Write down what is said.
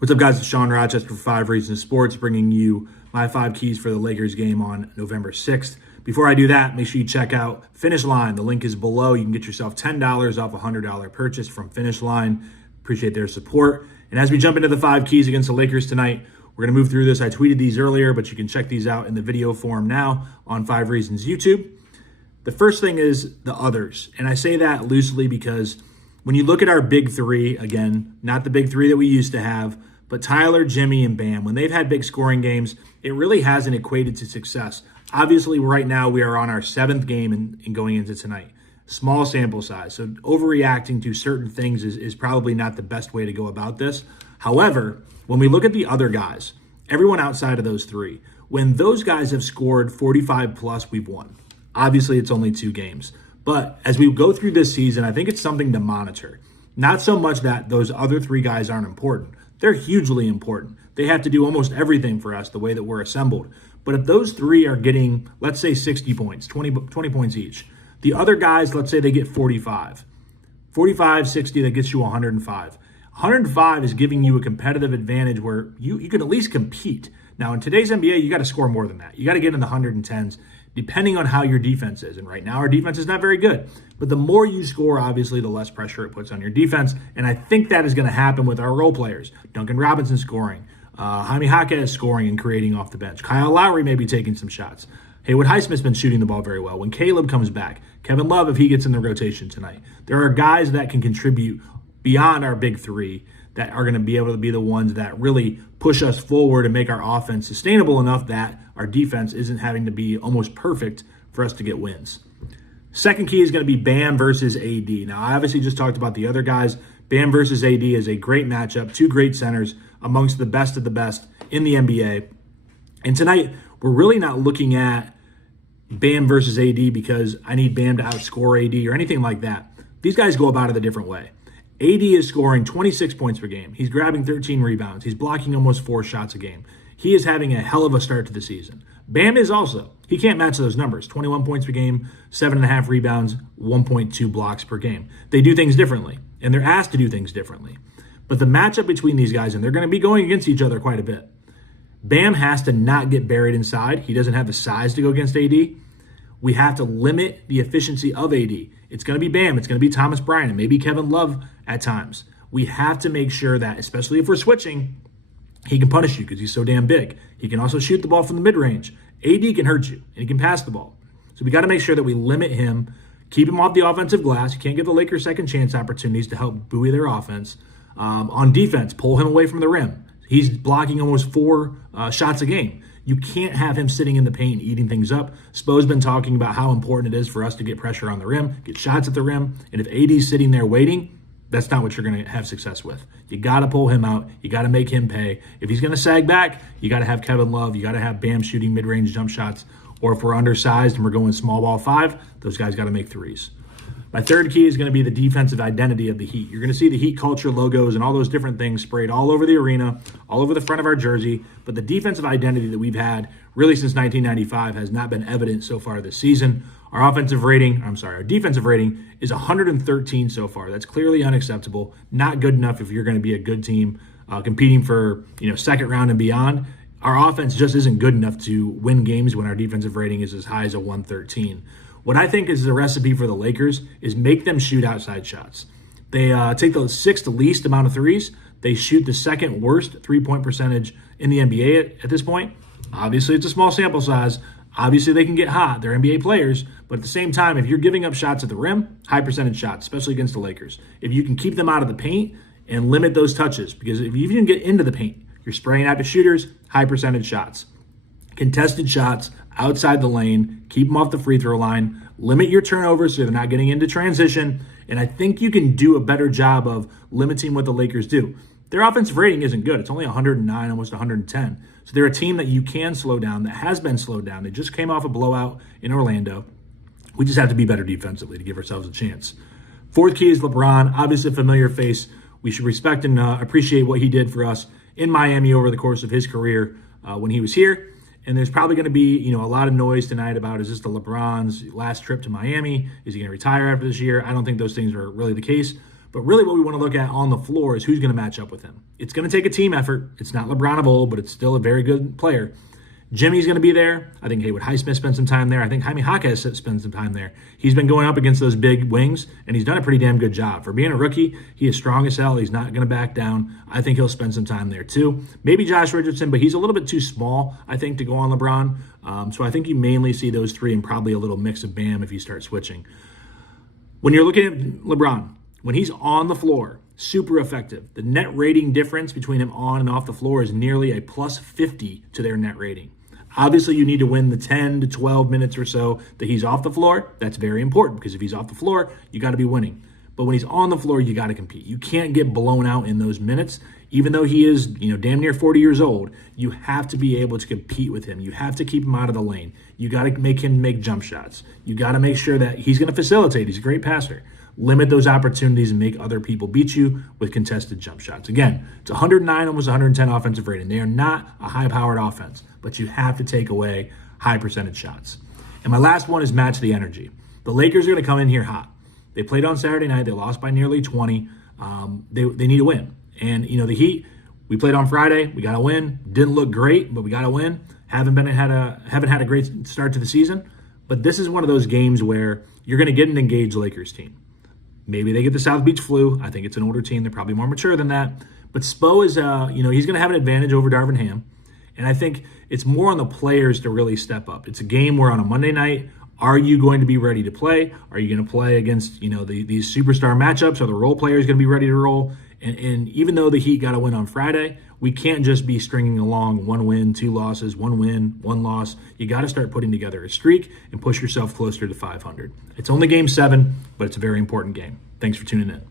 What's up, guys? It's Sean Rochester for 5 Reasons Sports, bringing you my 5 keys for the Lakers game on November 6th. Before I do that, make sure you check out Finish Line. The link is below. You can get yourself $10 off a $100 purchase from Finish Line. Appreciate their support. And as we jump into the 5 keys against the Lakers tonight, we're going to move through this. I tweeted these earlier, but you can check these out in the video form now on 5 Reasons YouTube. The first thing is the others. And I say that loosely because when you look at our big three, again, not the big three that we used to have, but Tyler, Jimmy, and Bam, when they've had big scoring games, it really hasn't equated to success. Obviously, right now we are on our 7th game in going into tonight. Small sample size, so overreacting to certain things is probably not the best way to go about this. However, when we look at the other guys, everyone outside of those three, when those guys have scored 45 plus, we've won. Obviously, it's only 2 games. But as we go through this season, I think it's something to monitor. Not so much that those other 3 guys aren't important. They're hugely important. They have to do almost everything for us the way that we're assembled. But if those 3 are getting, let's say 60 points, 20 points each, the other guys, let's say they get 45, 60, that gets you 105. 105 is giving you a competitive advantage where you can at least compete. Now, in today's NBA, you got to score more than that. You got to get in the 110s, depending on how your defense is. And right now, our defense is not very good. But the more you score, obviously, the less pressure it puts on your defense. And I think that is going to happen with our role players. Duncan Robinson scoring. Jaime Jaquez scoring and creating off the bench. Kyle Lowry may be taking some shots. Haywood Highsmith's been shooting the ball very well. When Caleb comes back, Kevin Love, if he gets in the rotation tonight, there are guys that can contribute beyond our big 3 that are going to be able to be the ones that really push us forward and make our offense sustainable enough that our defense isn't having to be almost perfect for us to get wins. Second key is going to be Bam versus AD. Now, I obviously just talked about the other guys. Bam versus AD is a great matchup. 2 great centers amongst the best of the best in the NBA. And tonight, we're really not looking at Bam versus AD because I need Bam to outscore AD or anything like that. These guys go about it a different way. AD is scoring 26 points per game. He's grabbing 13 rebounds. He's blocking almost 4 shots a game. He is having a hell of a start to the season. Bam is also. He can't match those numbers. 21 points per game, 7.5 rebounds, 1.2 blocks per game. They do things differently, and they're asked to do things differently. But the matchup between these guys, and they're going to be going against each other quite a bit. Bam has to not get buried inside. He doesn't have the size to go against AD. We have to limit the efficiency of AD. It's going to be Bam. It's going to be Thomas Bryant and maybe Kevin Love at times. We have to make sure that, especially if we're switching, he can punish you because he's so damn big. He can also shoot the ball from the mid-range. AD can hurt you, and he can pass the ball. So we got to make sure that we limit him, keep him off the offensive glass. You can't give the Lakers second chance opportunities to help buoy their offense. On defense, pull him away from the rim. He's blocking almost 4 shots a game. You can't have him sitting in the paint eating things up. Spo's been talking about how important it is for us to get pressure on the rim, get shots at the rim. And if AD's sitting there waiting, that's not what you're going to have success with. You got to pull him out. You got to make him pay. If he's going to sag back, you got to have Kevin Love. You got to have Bam shooting mid-range jump shots. Or if we're undersized and we're going small ball 5, those guys got to make threes. My third key is going to be the defensive identity of the Heat. You're going to see the Heat culture logos and all those different things sprayed all over the arena, all over the front of our jersey. But the defensive identity that we've had really since 1995 has not been evident so far this season. Our defensive rating is 113 so far. That's clearly unacceptable. Not good enough if you're going to be a good team competing for second round and beyond. Our offense just isn't good enough to win games when our defensive rating is as high as a 113. What I think is the recipe for the Lakers is make them shoot outside shots. They take the 6th least amount of threes. They shoot the 2nd worst 3-point percentage in the NBA at this point. Obviously, it's a small sample size. Obviously, they can get hot. They're NBA players. But at the same time, if you're giving up shots at the rim, high percentage shots, especially against the Lakers. If you can keep them out of the paint and limit those touches, because if you even get into the paint, you're spraying out to shooters, high percentage shots. Contested shots outside the lane, keep them off the free throw line, limit your turnovers so they're not getting into transition, and I think you can do a better job of limiting what the Lakers do. Their offensive rating isn't good. It's only 109, almost 110. So they're a team that you can slow down, that has been slowed down. They just came off a blowout in Orlando. We just have to be better defensively to give ourselves a chance. Fourth key is LeBron, obviously a familiar face. We should respect and appreciate what he did for us in Miami over the course of his career when he was here. And there's probably going to be, a lot of noise tonight about, is this the LeBron's last trip to Miami? Is he going to retire after this year? I don't think those things are really the case. But really what we want to look at on the floor is who's going to match up with him. It's going to take a team effort. It's not LeBron of old, but it's still a very good player. Jimmy's going to be there. I think Haywood Highsmith spent some time there. I think Jaime Jaquez spent some time there. He's been going up against those big wings, and he's done a pretty damn good job. For being a rookie, he is strong as hell. He's not going to back down. I think he'll spend some time there too. Maybe Josh Richardson, but he's a little bit too small, I think, to go on LeBron. So I think you mainly see those three and probably a little mix of Bam if you start switching. When you're looking at LeBron, when he's on the floor, super effective. The net rating difference between him on and off the floor is nearly a plus 50 to their net rating. Obviously, you need to win the 10 to 12 minutes or so that he's off the floor. That's very important because if he's off the floor, you got to be winning. But when he's on the floor, you got to compete. You can't get blown out in those minutes. Even though he is, damn near 40 years old, you have to be able to compete with him. You have to keep him out of the lane. You got to make him make jump shots. You got to make sure that he's going to facilitate. He's a great passer. Limit those opportunities and make other people beat you with contested jump shots. Again, it's 109, almost 110 offensive rating. They are not a high-powered offense, but you have to take away high percentage shots. And my last one is match the energy. The Lakers are going to come in here hot. They played on Saturday night. They lost by nearly 20. They need to win. And, the Heat, we played on Friday. We got to win. Didn't look great, but we got to win. Haven't had a great start to the season. But this is one of those games where you're going to get an engaged Lakers team. Maybe they get the South Beach flu. I think it's an older team. They're probably more mature than that. But Spo is, he's going to have an advantage over Darvin Ham. And I think it's more on the players to really step up. It's a game where on a Monday night, are you going to be ready to play? Are you going to play against, these superstar matchups? Are the role players going to be ready to roll? And even though the Heat got a win on Friday, we can't just be stringing along 1 win, 2 losses, 1 win, 1 loss. You got to start putting together a streak and push yourself closer to 500. It's only game 7, but it's a very important game. Thanks for tuning in.